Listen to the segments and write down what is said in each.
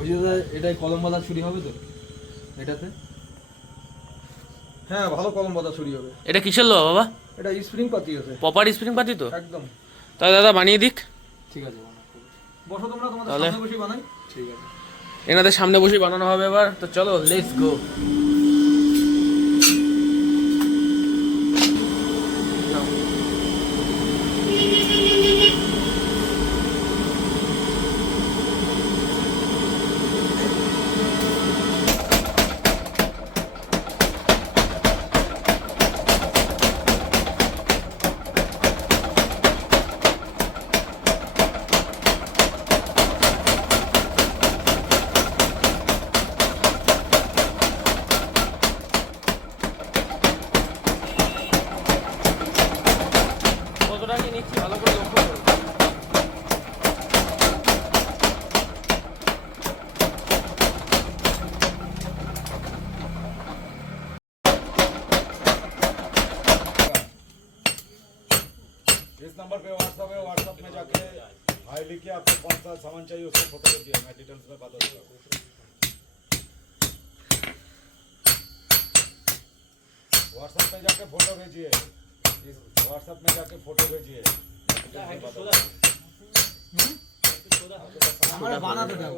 ওই যে এটাই কলম বাঁধা ছুরি হবে তো এটাতে? হ্যাঁ, ভালো কলম বাঁধা ছুরি হবে। এটা কিসের লোহা বাবা? এটা স্প্রিং পাতি আছে, প্রপার স্প্রিং পাতি তো একদম। তাহলে দাদা বানিয়ে দিক। ঠিক আছে, বসো তোমরা, তোমাদের তাহলে সামনে বসে বানাই। ঠিক আছে, এনাদের সামনে বসে বানানো হবে এবার, তো চলো লেটস গো। কতটা কি নিচ্ছি ভালো করে লক্ষ্য করো। इस नंबर पे व्हाट्सएप है, व्हाट्सएप में जाके हाई लिख के आपको कौन सा सामान चाहिए उसका फोटो भेजिए, मैं डिटेल्स में बता दूंगा। व्हाट्सएप में जाके फोटो भेजिए, इस व्हाट्सएप में जाके फोटो भेजिए। हमारे बाना तो जाओ।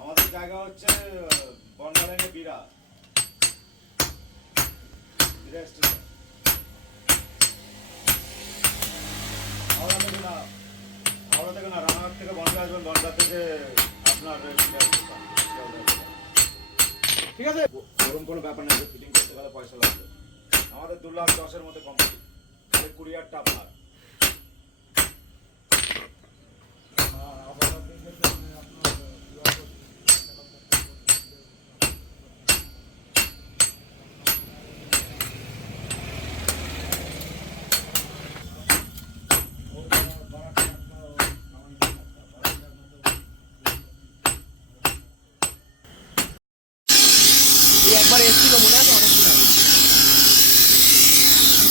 আমাদের জায়গা হচ্ছে বনগাঁও বিরা স্টেশন, হাওড়া থেকে না রানাঘাট থেকে বনগাঁ আসবেন, বনগাঁ থেকে আপনার ঠিক আছে, ওরকম কোনো ব্যাপার নেই, ফিটিং করতে গেলে পয়সা লাগবে। আমাদের 2,10,000-এর মধ্যে কমপ্লিট, কুরিয়ারটা আপনার। একবার এসেছিল মনে আছে অনেক দিন আগে।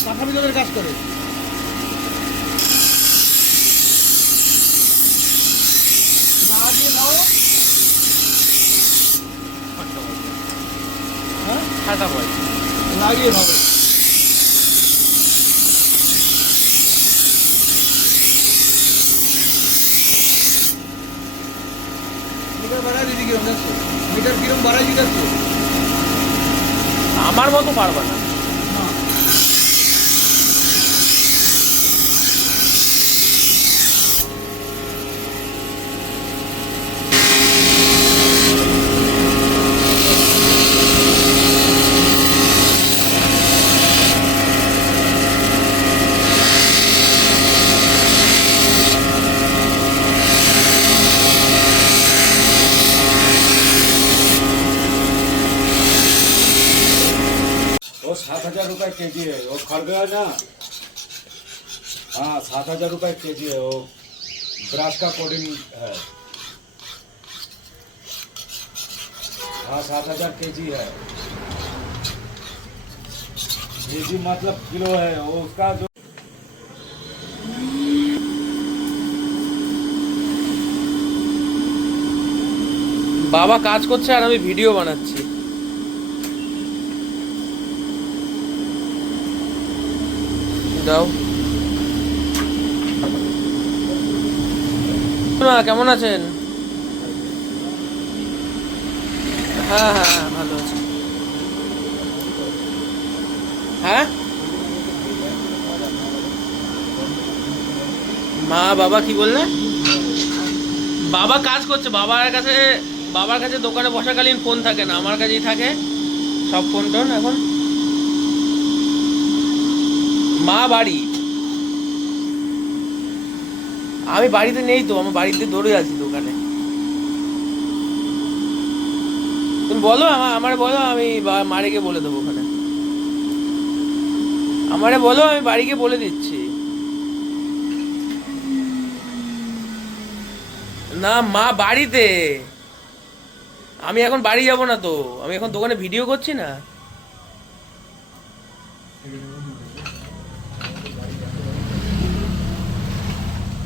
কাঁথা বিতরের কাজ করে। না দিয়ে দাও। হ্যাঁ, খাতা বয় লাগিয়ে দাও। মিটার বাড়ায় দিদি কিরম যাচ্ছে? মিটার কিরম বাড়ায় দিতে? আমার মতো পারবে না। वो 7,000 रुपये केजी है, वो खरबे है ना। हाँ, 7,000 रुपये केजी है, वो ब्रश का कोडिंग है। हाँ, 7,000 केजी है। केजी मतलब किलो है, वो उसका जो বাবা কাজ করছে আর আমি ভিডিও বানাচ্ছি। দাও কেমন আছেন? হ্যাঁ হ্যাঁ হ্যাঁ ভালো আছি। হ্যাঁ মা বাবা কি বললে? বাবা কাজ করছে, বাবার কাছে দোকানে বসাকালীন ফোন থাকে না, আমার কাছেই থাকে সব ফোন টোন। এখন মা বাড়ি, আমি বাড়িতে নেই তো, আমার বাড়িতে দৌড়ে আছি দোকানে। তুমি বলো আমার বলো, আমি মারিকে বলে দেবো ওখানে। আমারে বলো, আমি বাড়িকে বলে দিচ্ছি। না মা বাড়িতে, আমি এখন বাড়ি যাব না তো, আমি এখন দোকানে ভিডিও করছি না।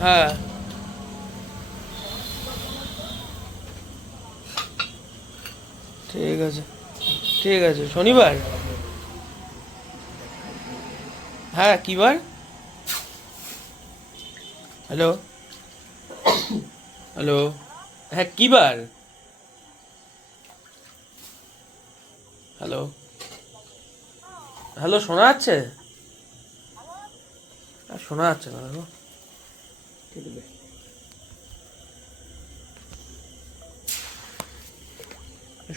হ্যাঁ ঠিক আছে, ঠিক আছে। শনিবার? হ্যাঁ কি বার? হ্যালো হ্যালো, হ্যাঁ কি বার? হ্যালো হ্যালো, শোনা যাচ্ছে? শোনা যাচ্ছে না দেখো।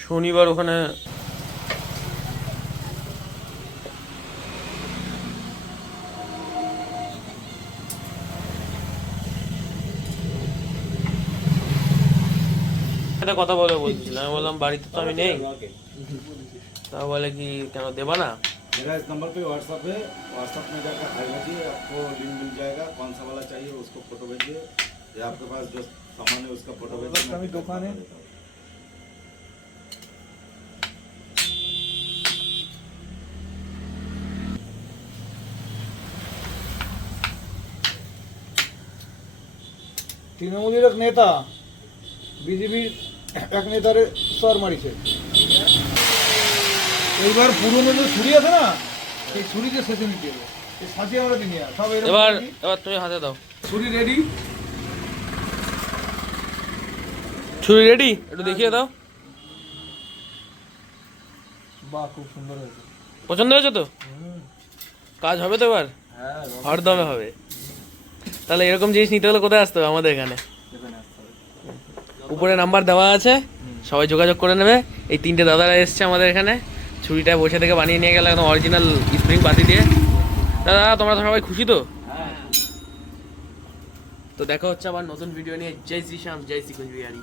শনিবার ওখানে একটা কথা বলে বলছিলাম, আমি বললাম বাড়িতে তো আমি নেই, তা বলে কি কেন দেবা না? मेरा इस नंबर पे व्हाट्सएप में जाकर हाई भेजिए, आपको लिंक मिल जाएगा, कौन सा वाला चाहिए उसको फोटो भेजिए, या आपके पास जो सामान है उसका फोटो भेजिए। अभी दुकान है। তৃণমূলের এক নেতা বিজেপির এক নেতারে সর মারিছে। এইবার পুরনো যে ছুরি আছে না, সেই ছুরিতে শেষে নিতে হবে। এই সাজিয়ে আমরা দিনিয়া সব এরকম এবার করি। এবার তুমি হাতে দাও। ছুরি রেডি। ছুরি রেডি, একটু দেখিয়ে দাও। বাহ, খুব সুন্দর হয়েছে। পছন্দ হয়েছে তো? কাজ হবে তো এবার? হ্যাঁ, হরদমে হবে। তাহলে এরকম জিনিস নিতে হলে কোথায় আসতে হবে? আমাদের এখানে উপরে নাম্বার দেওয়া আছে, সবাই যোগাযোগ করে নেবে। এই তিনটে দাদারা এসছে আমাদের এখানে, ছুরিটা বসে থেকে বানিয়ে নিয়ে গেল একদম অরিজিনাল স্প্রিং বাতি দিয়ে। দাদা তোমরা তো সবাই খুশি তো? তো দেখা হচ্ছে আবার নতুন ভিডিও নিয়ে। জয় শ্রী শ্যাম, জয় শ্রী কোচবিহারি।